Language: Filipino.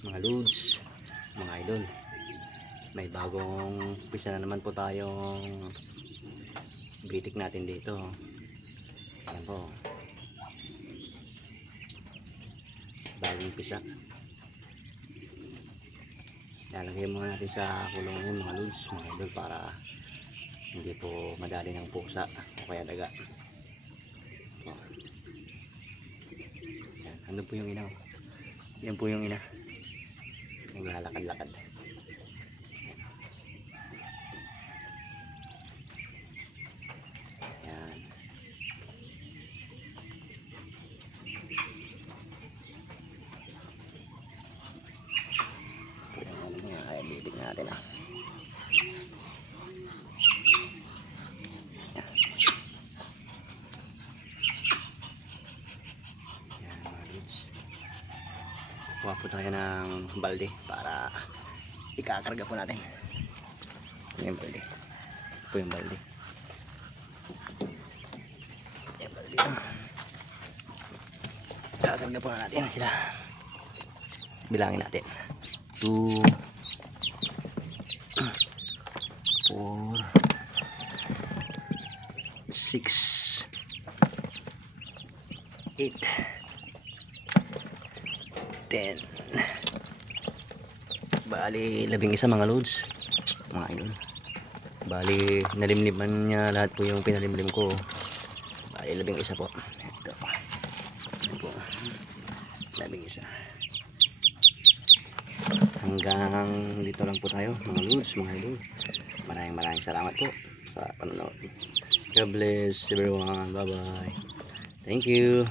mga loads, mga idol. May bagong pisa na naman po tayong bitik natin dito. Ayan po, bagong pisa. Lalagay muna natin sa kulong ngayon mga loads, mga idol, para hindi po madali ng pusa o kaya daga. Ayan, ano po yung ina? Yan po yung ina, naglalakad-lakad. Ayan. Ano nga kaya bitik natin ah. Kuha po tayo ng balde para ikakarga po natin. Ito yung balde. Ito po yung balde. Yung balde. Ikakarga po natin sila. Bilangin natin. 2 4 6 8 10. Bali 11 mga loads, mga idol. Bali nalimliman niya lahat po yung pinalimlim ko. Bali 11 po. Ito po, 11. Hanggang dito lang po tayo mga loads, mga idol. Maraming salamat po sa panonood. God bless everyone. Bye bye. Thank you.